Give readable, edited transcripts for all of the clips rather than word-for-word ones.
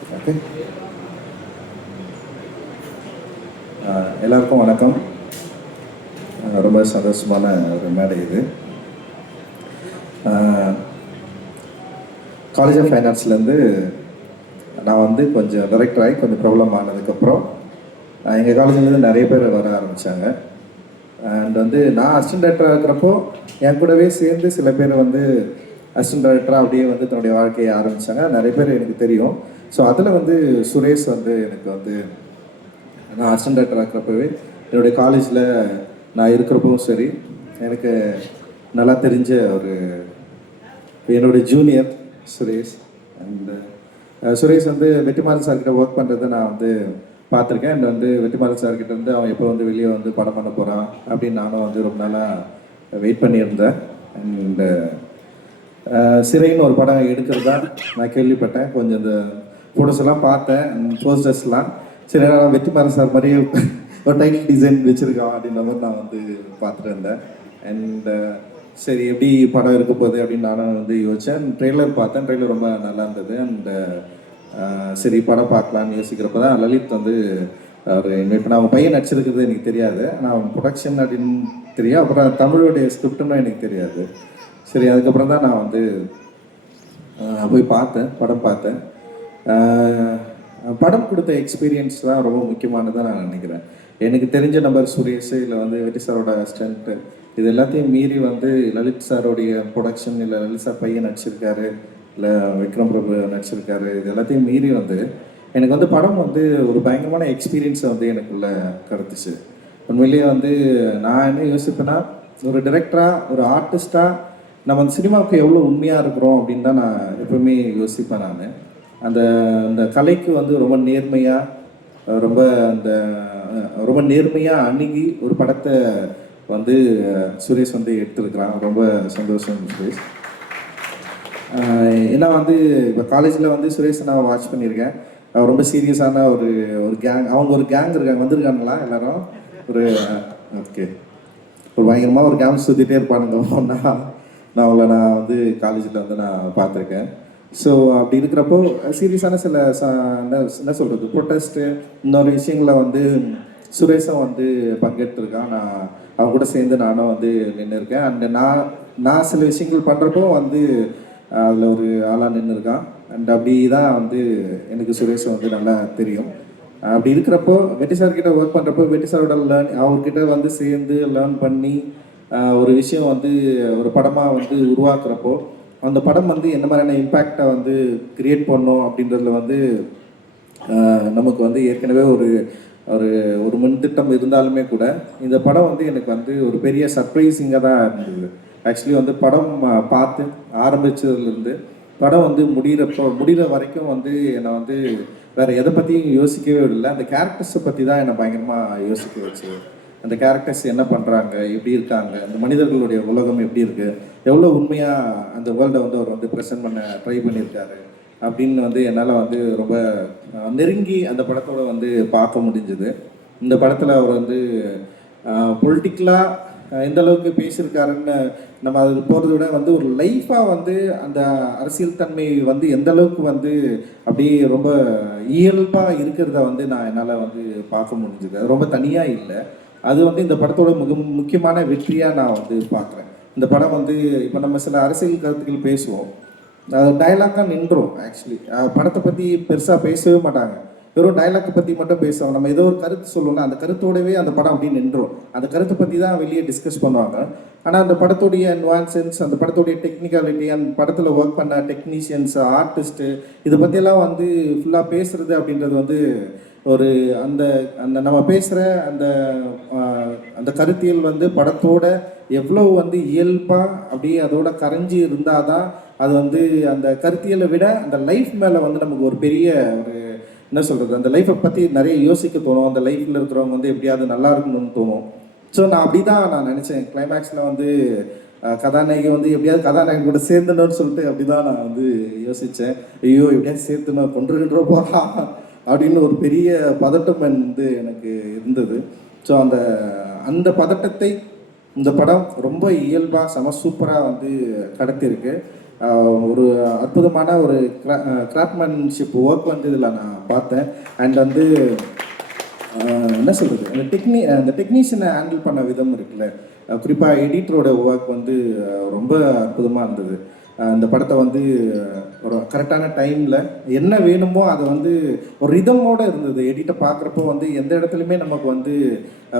Okay. எல்லாருக்கும் வணக்கம். ரொம்ப சந்தோஷமான ஒரு மேடை இது. காலேஜ் ஆஃப் ஃபைனான்ஸ்லேருந்து நான் வந்து கொஞ்சம் டைரக்டர் ஆகி கொஞ்சம் ப்ராப்ளம் ஆனதுக்கப்புறம் எங்கள் காலேஜ்லேருந்து நிறைய பேர் வர ஆரம்பித்தாங்க. அண்ட் வந்து நான் அசிஸ்டன்ட் டைரக்டராக இருக்கிறப்போ என் கூடவே சேர்ந்து சில பேர் வந்து அசிஸ்டன்ட் டைரக்டராக அப்படியே வந்து தன்னுடைய வாழ்க்கையை ஆரம்பித்தாங்க. நிறைய பேர் எனக்கு தெரியும். ஸோ அதில் வந்து சுரேஷ் வந்து எனக்கு வந்து நான் அசிஸ்டன்ட் டைரக்டராக இருக்கிறப்பவே என்னுடைய காலேஜில் நான் இருக்கிறப்பவும் சரி, எனக்கு நல்லா தெரிஞ்ச ஒரு என்னுடைய ஜூனியர் சுரேஷ். அண்ட் சுரேஷ் வந்து வெற்றிமாறன் சார்கிட்ட ஒர்க் பண்ணுறதை நான் வந்து பார்த்துருக்கேன். அண்ட் வந்து வெற்றிமாறன் சார்கிட்ட வந்து அவன் எப்போ வந்து வெளியே வந்து படம் பண்ண போகிறான் அப்படின்னு நானும் வந்து ரொம்ப நாளாக வெயிட் பண்ணியிருந்தேன். அண்ட் சிறைன்னு ஒரு படம் எடுக்கிறதா நான் கேள்விப்பட்டேன். கொஞ்சம் இந்த ஃபோட்டோஸ் எல்லாம் பார்த்தேன், போஸ்டர்ஸ்லாம். சரி, நான் வெற்றிமாறன் சார் மாதிரியே ஒரு டைட்டில் டிசைன் வச்சுருக்கான் அப்படின்ற மாதிரி நான் வந்து பார்த்துட்டு இருந்தேன். அண்ட் சரி, எப்படி படம் இருக்க போகுது அப்படின்னு நானும் வந்து யோசித்தேன். ட்ரெய்லர் பார்த்தேன், ட்ரெய்லர் ரொம்ப நல்லா இருந்தது. அண்ட் சரி படம் பார்க்கலான்னு யோசிக்கிறப்ப தான் லலித் வந்து அவர் இப்போ நான் அவன் பையன் நடிச்சிருக்கிறது எனக்கு தெரியாது, நான் ப்ரொடக்ஷன் அப்படின்னு தெரியும். அப்புறம் தமிழுடைய ஸ்கிரிப்டுன்னு எனக்கு தெரியாது. சரி, அதுக்கப்புறம் தான் நான் வந்து போய் பார்த்தேன், படம் பார்த்தேன். படம் கொடுத்த எக்ஸ்பீரியன்ஸ் தான் ரொம்ப முக்கியமானதாக நான் நினைக்கிறேன். எனக்கு தெரிஞ்ச நம்பர் சுரேஷ், இல்லை வந்து வெற்றி சாரோட ஸ்ட்ரென்த்து, இது எல்லாத்தையும் மீறி வந்து லலித் சாரோடைய ப்ரொடக்ஷன், இல்லை லலித் சார் பையன் நடிச்சிருக்காரு, இல்லை விக்ரம் பிரபு நடிச்சிருக்காரு, இது எல்லாத்தையும் மீறி வந்து எனக்கு வந்து படம் வந்து ஒரு பயங்கரமான எக்ஸ்பீரியன்ஸை வந்து எனக்குள்ளே கடத்துச்சு. உண்மையிலேயே வந்து நான் என்ன யோசிப்பேன்னா, ஒரு டிரெக்டராக, ஒரு ஆர்டிஸ்டாக நம்ம அந்த சினிமாவுக்கு எவ்வளோ உண்மையாக இருக்கிறோம் அப்படின்னு தான் நான் எப்பவுமே யோசிப்பேன். நான் அந்த கலைக்கு வந்து ரொம்ப நேர்மையாக அணுகி ஒரு படத்தை வந்து சுரேஷ் வந்து எடுத்துருக்கிறான். ரொம்ப சந்தோஷம் சுரேஷ். ஏன்னா வந்து இப்போ காலேஜில் வந்து சுரேஷ் நான் வாட்ச் பண்ணியிருக்கேன். ரொம்ப சீரியஸான ஒரு கேங், அவங்க ஒரு கேங் இருக்காங்க, வந்திருக்காங்களா எல்லாரும்? ஓகே, ஒரு பயங்கரமாக ஒரு கேங் சுற்றிட்டே இருப்பானுங்க ஒன்றா. நான் வந்து காலேஜில் வந்து நான் பார்த்துருக்கேன். ஸோ அப்படி இருக்கிறப்போ சீரியஸான சில என்ன சொல்கிறது, ப்ரொட்டஸ்ட்டு, இன்னொரு விஷயங்களில் வந்து சுரேஷும் வந்து பங்கெடுத்துருக்கான். நான் அவங்க கூட சேர்ந்து நானும் வந்து நின்று இருக்கேன். அண்ட் நான் சில விஷயங்கள் பண்ணுறப்போ வந்து அதில் ஒரு ஆளாக நின்று இருக்கான். அண்ட் அப்படி தான் வந்து எனக்கு சுரேஷை வந்து நல்லா தெரியும். அப்படி இருக்கிறப்போ வெற்றி சார்கிட்ட ஒர்க் பண்ணுறப்போ, வெற்றி சாரோட அவர்கிட்ட வந்து சேர்ந்து லேர்ன் பண்ணி ஒரு விஷயம் வந்து ஒரு படமாக வந்து உருவாக்குறப்போ, அந்த படம் வந்து என்ன மாதிரியான இம்பேக்டை வந்து கிரியேட் பண்ணோம் அப்படின்றதுல வந்து நமக்கு வந்து ஏற்கனவே ஒரு ஒரு ஒரு முன்திட்டம் இருந்தாலுமே கூட இந்த படம் வந்து எனக்கு வந்து ஒரு பெரிய சர்ப்ரைசிங்காக தான் இருந்தது. ஆக்சுவலி வந்து படம் பார்த்து ஆரம்பித்ததுலேருந்து படம் வந்து முடிகிற வரைக்கும் வந்து என்னை வந்து வேறு எதை பற்றியும் யோசிக்கவே இல்லை. அந்த கேரக்டர்ஸை பற்றி தான் என்னை பயங்கரமாக யோசிக்க வச்சு, அந்த கேரக்டர்ஸ் என்ன பண்ணுறாங்க, எப்படி இருக்காங்க, அந்த மனிதர்களுடைய உலகம் எப்படி இருக்குது, எவ்வளோ உண்மையாக அந்த வேர்ல்டை வந்து அவர் வந்து ப்ரெசென்ட் பண்ண ட்ரை பண்ணியிருக்காரு அப்படின்னு வந்து என்னால் வந்து ரொம்ப நெருங்கி அந்த படத்தோடு வந்து பார்க்க முடிஞ்சுது. இந்த படத்தில் அவர் வந்து பொலிட்டிக்கலாக எந்த அளவுக்கு பேசியிருக்காருன்னு நம்ம அது போகிறத விட வந்து ஒரு லைஃபாக வந்து அந்த அரசியல் தன்மை வந்து எந்த அளவுக்கு வந்து அப்படியே ரொம்ப இயல்பாக இருக்கிறத வந்து நான் என்னால் வந்து பார்க்க முடிஞ்சுது. அது ரொம்ப தனியாக இல்லை, அது வந்து இந்த படத்தோட முக்கியமான வெற்றியாக நான் வந்து பார்க்குறேன். இந்த படம் வந்து இப்போ நம்ம சில அரசியல் கருத்துக்கள் பேசுவோம், டைலாக்காக நின்றோம். ஆக்சுவலி படத்தை பற்றி பெருசாக பேசவே மாட்டாங்க, வெறும் டைலாக்கை பற்றி மட்டும் பேசுவோம். நம்ம ஏதோ ஒரு கருத்து சொல்லணும்னா அந்த கருத்தோடவே அந்த படம் அப்படின்னு நின்றோம். அந்த கருத்தை பற்றி தான் வெளியே டிஸ்கஸ் பண்ணுவாங்க. ஆனால் அந்த படத்துடைய நுவான்சன்ஸ், அந்த படத்துடைய டெக்னிக்காலிட்டி, அந்த படத்தில் ஒர்க் பண்ண டெக்னீஷியன்ஸ், ஆர்டிஸ்ட்டு, இதை பற்றியெல்லாம் வந்து ஃபுல்லாக பேசுகிறது அப்படின்றது வந்து ஒரு அந்த அந்த நம்ம பேசுகிற அந்த அந்த கருத்தியல் வந்து படத்தோட எவ்வளோ வந்து இயல்பாக அப்படியே அதோட கரைஞ்சி இருந்தால் தான் அது வந்து அந்த கருத்தியலை விட அந்த லைஃப் மேலே வந்து நமக்கு ஒரு பெரிய ஒரு என்ன சொல்கிறது, அந்த லைஃப்பை பற்றி நிறைய யோசிக்க தோணும். அந்த லைஃப்பில் இருக்கிறவங்க வந்து எப்படியாவது நல்லா இருக்கணும்னு தோணும். ஸோ நான் அப்படி தான் நான் நினச்சேன். கிளைமேக்ஸில் வந்து கதாநாயகி வந்து எப்படியாவது கதாநாயகன் கூட சேர்ந்துணும்னு சொல்லிட்டு அப்படி தான் நான் வந்து யோசித்தேன். ஐயோ எப்படியாவது சேர்த்துணும், கொண்டுகின்ற போகிறா அப்படின்னு ஒரு பெரிய பதட்டம் வந்து எனக்கு இருந்தது. ஸோ அந்த பதட்டத்தை இந்த படம் ரொம்ப இயல்பாக சூப்பராக வந்து கடத்தியிருக்கு. ஒரு அற்புதமான ஒரு கிராஃப்ட்மேன்ஷிப் ஒர்க் வந்து இதில் நான் பார்த்தேன். அண்ட் வந்து என்ன சொல்கிறது, அந்த டெக்னீஷியனை ஹேண்டில் பண்ண விதம் இருக்குல்ல, குறிப்பாக எடிட்டரோட ஒர்க் வந்து ரொம்ப அற்புதமாக இருந்தது. இந்த படத்தை வந்து ஒரு கரெக்டான டைமில் என்ன வேணுமோ அதை வந்து ஒரு ரிதமோடு இருந்தது. எடிட்டை பார்க்குறப்போ வந்து எந்த இடத்துலையுமே நமக்கு வந்து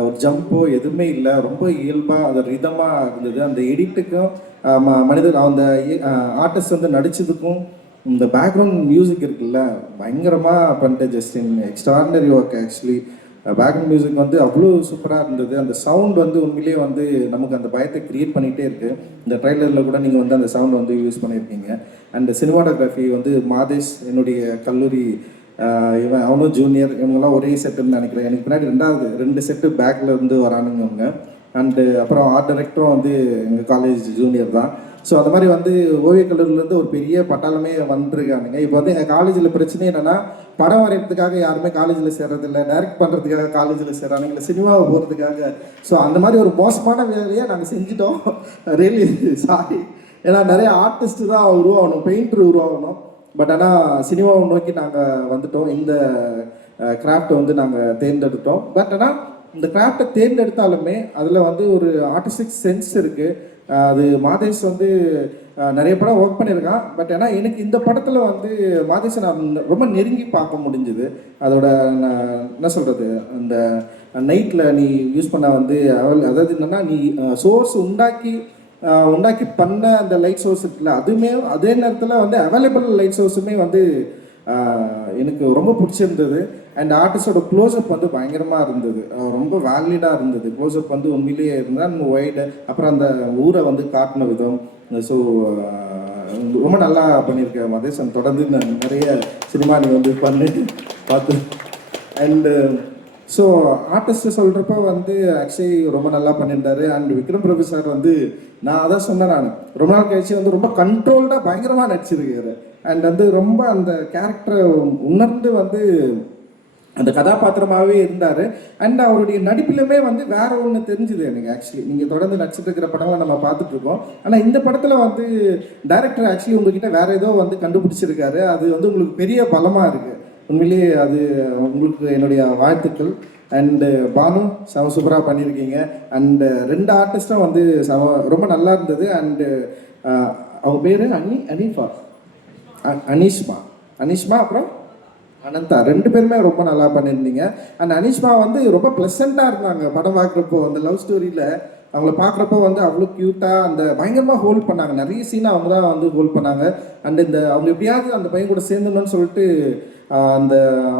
ஒரு ஜம்போ எதுவுமே இல்லை, ரொம்ப இயல்பாக அது ரிதமாக இருந்தது. அந்த எடிட்டுக்கும் மனிதர் அந்த ஆர்டிஸ்ட் வந்து நடித்ததுக்கும் இந்த பேக்ரவுண்ட் மியூசிக் இருக்குல்ல, பயங்கரமாக பண்ணிட்டு Justin extraordinary work. Actually background music வந்து அவ்வளோ சூப்பராக இருந்தது. அந்த சவுண்ட் வந்து உண்மையிலேயே வந்து நமக்கு அந்த பயத்தை க்ரியேட் பண்ணிகிட்டே இருக்குது. இந்த ட்ரைலரில் கூட நீங்கள் வந்து அந்த சவுண்ட் வந்து யூஸ் பண்ணியிருக்கீங்க. அண்ட் சினிமாட்டோகிராஃபி வந்து மாதேஷ், என்னுடைய கல்லூரி இவன், அவனும் ஜூனியர், இவங்கெல்லாம் ஒரே செட்டுன்னு நினைக்கிறேன். எனக்கு பின்னாடி 2 செட்டு பேக்கில் இருந்து வரானுங்க அவங்க. அண்டு அப்புறம் ஆர்ட் டைரக்டரும் வந்து எங்கள் காலேஜ் ஜூனியர் தான். ஸோ அந்த மாதிரி வந்து ஓவியக் கல்லூரியிலேருந்து ஒரு பெரிய பட்டாளமே வந்துருக்கானுங்க. இப்போ வந்து எங்கள் காலேஜில் பிரச்சனை என்னென்னா, படம் வரைகிறதுக்காக யாருமே காலேஜில் சேர்றதில்லை, டைரக்ட் பண்ணுறதுக்காக காலேஜில் சேர்றானுங்க, இல்லை சினிமாவை போகிறதுக்காக. ஸோ அந்த மாதிரி ஒரு மோசமான வேலையை நாங்கள் செஞ்சுட்டோம். Really sorry. ஏன்னா நிறைய ஆர்டிஸ்ட்டு தான் உருவாகணும், பெயிண்டர் உருவாகணும். பட் ஆனால் சினிமாவை நோக்கி நாங்கள் வந்துட்டோம். இந்த கிராஃப்டை வந்து நாங்கள் தேர்ந்தெடுத்தோம். பட் ஆனால் இந்த கிராஃப்டை தேர்ந்தெடுத்தாலுமே அதில் வந்து ஒரு ஆர்டிஸ்டிக் சென்ஸ் இருக்குது. அது மாதேஷ் வந்து நிறைய படம் ஒர்க் பண்ணியிருக்கான். பட் ஆனால் எனக்கு இந்த படத்தில் வந்து மாதேஷை நான் ரொம்ப நெருங்கி பார்க்க முடிஞ்சுது. அதோட என்ன சொல்கிறது, அந்த நைட்டில் நீ யூஸ் பண்ண வந்து அதாவது என்னென்னா, நீ சோர்ஸ் உண்டாக்கி பண்ண அந்த லைட் சோர்ஸ் இருக்குல்ல, அதுவுமே அதே நேரத்தில் வந்து அவைலபிள் லைட் சோர்ஸுமே வந்து எனக்கு ரொம்ப பிடிச்சிருந்தது. அண்ட் ஆர்டிஸ்டோட க்ளோஸ்அப் வந்து பயங்கரமாக இருந்தது, ரொம்ப வேலிடாக இருந்தது. க்ளோஸ்அப் வந்து உண்மையிலேயே இருந்தால் ஒய்டு. அப்புறம் அந்த ஊரை வந்து காட்டின விதம். ஸோ ரொம்ப நல்லா பண்ணியிருக்கேன் மதேஷ். தொடர்ந்து நான் நிறைய சினிமா நீ வந்து பார்த்து. அண்டு ஸோ ஆர்டிஸ்ட்டு சொல்கிறப்ப வந்து ஆக்சுவலி ரொம்ப நல்லா பண்ணியிருந்தாரு. அண்ட் விக்ரம் பிரபு சார் வந்து, நான் அதான் சொன்னேன், நான் ரொம்ப நாள் கழிச்சு வந்து ரொம்ப கண்ட்ரோல்டாக பயங்கரமாக நடிச்சிருக்காரு. அண்ட் வந்து ரொம்ப அந்த கேரக்டரை உணர்ந்து வந்து அந்த கதாபாத்திரமாகவே இருந்தார். அண்ட் அவருடைய நடிப்பிலுமே வந்து வேற ஒன்று தெரிஞ்சுது எனக்கு. ஆக்சுவலி நீங்கள் தொடர்ந்து நடிச்சிட்டு இருக்கிற படங்களை நம்ம பார்த்துட்ருக்கோம். ஆனால் இந்த படத்தில் வந்து டைரக்டர் ஆக்சுவலி உங்ககிட்ட வேற ஏதோ வந்து கண்டுபிடிச்சிருக்காரு. அது வந்து உங்களுக்கு பெரிய பலமாக இருக்குது. உண்மையிலேயே அது உங்களுக்கு என்னுடைய வாழ்த்துக்கள். அண்டு பானு சூப்பராக பண்ணியிருக்கீங்க. அண்டு 2 ஆர்டிஸ்ட்டும் வந்து ரொம்ப நல்லா இருந்தது. அண்டு அவங்க பேர் அனீஷ்மா அப்புறம் அனந்தா, 2 பேருமே ரொம்ப நல்லா பண்ணியிருந்தீங்க. அண்ட் அனீஷ்மா வந்து ரொம்ப ப்ளசண்ட்டாக இருந்தாங்க படம் பார்க்குறப்போ. அந்த லவ் ஸ்டோரியில் அவங்கள பார்க்குறப்போ வந்து அவ்வளோ க்யூட்டாக அந்த பயங்கரமாக ஹோல்ட் பண்ணாங்க. நிறைய சீனை அவங்க தான் வந்து ஹோல்ட் பண்ணாங்க. அண்ட் இந்த அவங்க எப்படியாவது அந்த பையன் கூட சேர்ந்துடணும்னு சொல்லிட்டு அந்த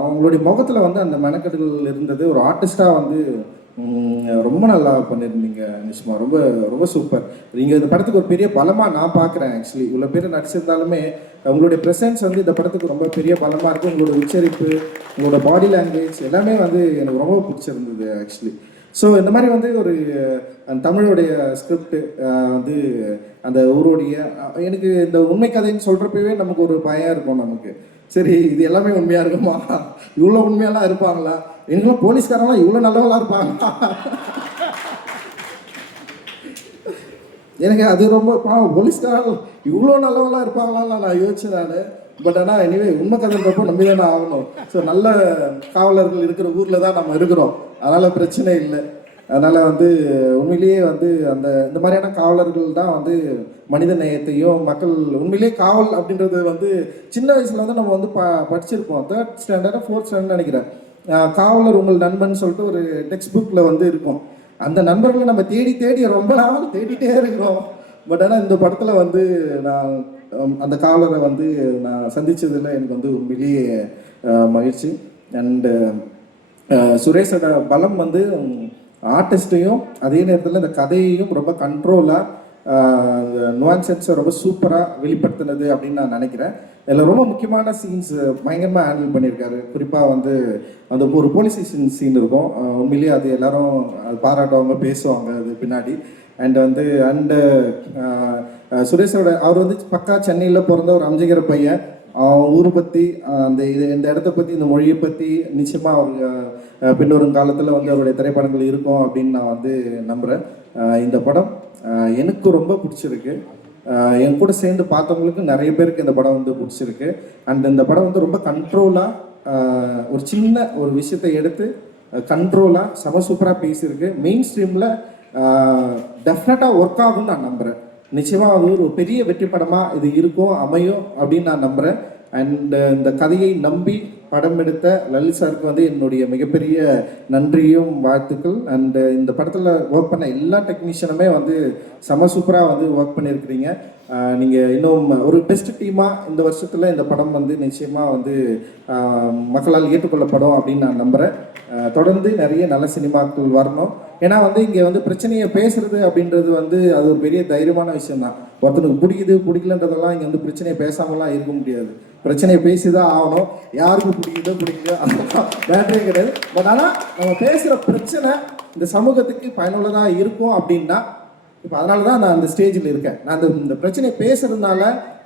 அவங்களுடைய முகத்தில் வந்து அந்த மெனக்கெடுகள் இருந்தது. ஒரு ஆர்டிஸ்டாக வந்து ரொம்ப நல்லா பண்ணியிருந்தீங்க நிஷ்மா. ரொம்ப ரொம்ப சூப்பர். நீங்கள் இந்த படத்துக்கு ஒரு பெரிய பலமாக நான் பார்க்குறேன். ஆக்சுவலி இவ்வளோ பேர் நடிச்சிருந்தாலுமே உங்களுடைய ப்ரெசன்ஸ் வந்து இந்த படத்துக்கு ரொம்ப பெரிய பலமாக இருக்குது. உங்களோட உச்சரிப்பு, உங்களோட பாடி லாங்குவேஜ் எல்லாமே வந்து எனக்கு ரொம்ப பிடிச்சிருந்தது ஆக்சுவலி. ஸோ இந்த மாதிரி வந்து ஒரு தமிழுடைய ஸ்கிரிப்ட் வந்து அந்த ஊருடைய, எனக்கு இந்த உண்மை கதைன்னு சொல்கிறப்பவே நமக்கு ஒரு பயம் இருக்கும் நமக்கு. சரி, இது எல்லாமே உண்மையாக இருக்குமா, இவ்வளோ உண்மையெல்லாம் இருப்பாங்களா, எங்களும் போலீஸ்காரெல்லாம் இவ்வளோ நல்லவங்களா இருப்பாங்களா, எனக்கு அது ரொம்ப போலீஸ்காரர்கள் இவ்வளோ நல்லவங்களா இருப்பாங்களான்னு நான் யோசிச்சேன். பட் ஆனால் எனிவே உண்மை கதைன்றப்போ நம்பி தானே ஆகணும். ஸோ நல்ல காவலர்கள் இருக்கிற ஊரில் தான் நம்ம இருக்கிறோம், அதனால் பிரச்சனை இல்லை. அதனால் வந்து உண்மையிலேயே வந்து இந்த மாதிரியான காவலர்கள் தான் வந்து மனித நேயத்தையும் மக்கள் உண்மையிலேயே காவல் அப்படின்றது வந்து சின்ன வயசில் வந்து நம்ம வந்து படிச்சிருப்போம். 3rd ஸ்டாண்டர்ட் 4th ஸ்டாண்டர்ட் நினைக்கிறேன். காவலர் உங்கள் நண்பன் சொல்லிட்டு ஒரு டெக்ஸ்ட் புக்கில் வந்து இருக்கும். அந்த நண்பர்களை நம்ம தேடி ரொம்ப நாள் தேடிட்டே இருக்கிறோம். பட் ஆனால் இந்த படத்தில் வந்து நான் அந்த காவலரை வந்து நான் சந்தித்ததில் எனக்கு வந்து உண்மையிலேயே மகிழ்ச்சி. அண்டு சுரேஷோட பலம் வந்து ஆர்டிஸ்ட்டையும் அதே நேரத்தில் இந்த கதையையும் ரொம்ப கண்ட்ரோலாக நுவான்சென்ஸை ரொம்ப சூப்பராக வெளிப்படுத்தினது அப்படின்னு நான் நினைக்கிறேன். இதில் ரொம்ப முக்கியமான சீன்ஸ் பயங்கரமாக ஹேண்டில் பண்ணியிருக்காரு. குறிப்பாக வந்து அந்த ஒரு போலீஸ் ஸ்டேஷன் சீன் இருக்கும். உண்மையிலேயே அது எல்லாரும் அது பாராட்டுவாங்க, பேசுவாங்க அது பின்னாடி. அண்டு சுரேஷோட அவர் வந்து பக்கா சென்னையில் பிறந்த ஒரு அம்ஜகர பையன். ஊரை பற்றி இந்த இடத்த பற்றி, இந்த மொழியை பற்றி நிச்சயமாக அவர் பின்வரும் காலத்தில் வந்து அவருடைய திரைப்படங்கள் இருக்கும் அப்படின்னு நான் வந்து நம்புகிறேன். இந்த படம் எனக்கு ரொம்ப பிடிச்சிருக்கு. என் கூட சேர்ந்து பார்த்தவங்களுக்கு நிறைய பேருக்கு இந்த படம் வந்து பிடிச்சிருக்கு. அண்ட் இந்த படம் வந்து ரொம்ப கண்ட்ரோலாக ஒரு சின்ன ஒரு விஷயத்தை எடுத்து கண்ட்ரோலாக செம சூப்பராக பேசியிருக்கு. மெயின் ஸ்ட்ரீமில் டெஃபினட்டாக ஒர்க் ஆகும்னு நான் நம்புகிறேன். நிச்சயமாக அது ஒரு பெரிய வெற்றி படமாக இது இருக்கும், அமையும் அப்படின்னு நான் நம்புகிறேன். அண்ட் இந்த கதையை நம்பி படம் எடுத்த லலித் சாருக்கு வந்து என்னுடைய மிகப்பெரிய நன்றியும் வாழ்த்துக்கள். அண்டு இந்த படத்தில் ஒர்க் பண்ண எல்லா டெக்னீஷியனுமே வந்து செம சூப்பராக வந்து ஒர்க் பண்ணியிருக்கிறீங்க. நீங்கள் இன்னும் ஒரு பெஸ்ட் டீமாக இந்த வருஷத்தில் இந்த படம் வந்து நிச்சயமாக வந்து மக்களால் ஏற்றுக்கொள்ளப்படும் அப்படின்னு நான் நம்புகிறேன். தொடர்ந்து நிறைய நல்ல சினிமாக்கள் வரணும். ஏன்னா வந்து இங்கே வந்து பிரச்சனையை பேசுறது அப்படின்றது வந்து அது ஒரு பெரிய தைரியமான விஷயம் தான். ஒருத்தனுக்கு பிடிக்குது பிடிக்கலன்றதெல்லாம் இங்கே வந்து பிரச்சனையை பேசாமலாம் இருக்க முடியாது. பிரச்சனையை பேசி தான் ஆகணும். யாருக்கு பிடிக்குதோ அதெல்லாம் பேட்டரியே கிடையாது. பட் ஆனால் நம்ம பேசுகிற பிரச்சனை இந்த சமூகத்துக்கு பயனுள்ளதாக இருக்கும் அப்படின்னா, இப்போ அதனால தான் நான் அந்த ஸ்டேஜில் இருக்கேன். நான் இந்த பிரச்சனையை பேசுறதுனால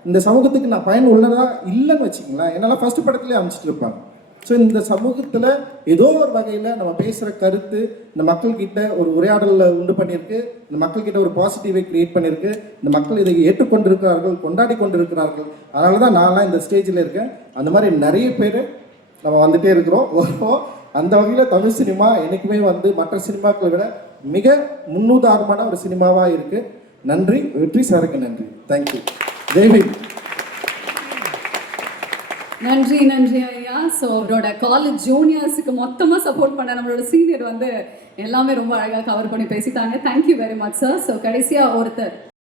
இந்த சமூகத்துக்கு நான் பயனுள்ளதா இல்லைன்னு வச்சுக்கங்களேன், என்னால் ஃபர்ஸ்ட் படத்துலேயே அமைச்சிட்டு இருப்பாங்க. ஸோ இந்த சமூகத்தில் ஏதோ ஒரு வகையில் நம்ம பேசுகிற கருத்து இந்த மக்கள்கிட்ட ஒரு உரையாடலை உண்டு பண்ணியிருக்கு, இந்த மக்கள்கிட்ட ஒரு பாசிட்டிவை கிரியேட் பண்ணியிருக்கு, இந்த மக்கள் இதை ஏற்றுக்கொண்டிருக்கிறார்கள், கொண்டாடி கொண்டிருக்கிறார்கள். அதனால தான் நான்லாம் இந்த ஸ்டேஜில் இருக்கேன். அந்த மாதிரி நிறைய பேர் நம்ம வந்துகிட்டே இருக்கிறோம், வருவோம். அந்த வகையில் தமிழ் சினிமா என்றைக்குமே வந்து மற்ற சினிமாக்களை விட மிக முன்னுதாரணமான ஒரு சினிமாவாக இருக்குது. நன்றி. வெற்றி சாருக்கு நன்றி. தேங்க்யூ. ஜெய்ஹிந்த். நன்றி நன்றி ஐயா. ஸோ அவரோட காலேஜ் ஜூனியர்ஸுக்கு மொத்தமாக சப்போர்ட் பண்ண நம்மளோட சீனியர் வந்து எல்லாமே ரொம்ப அழகாக கவர் பண்ணி பேசிட்டாங்க. Thank you very much sir. So கடைசியாக ஒருத்தர்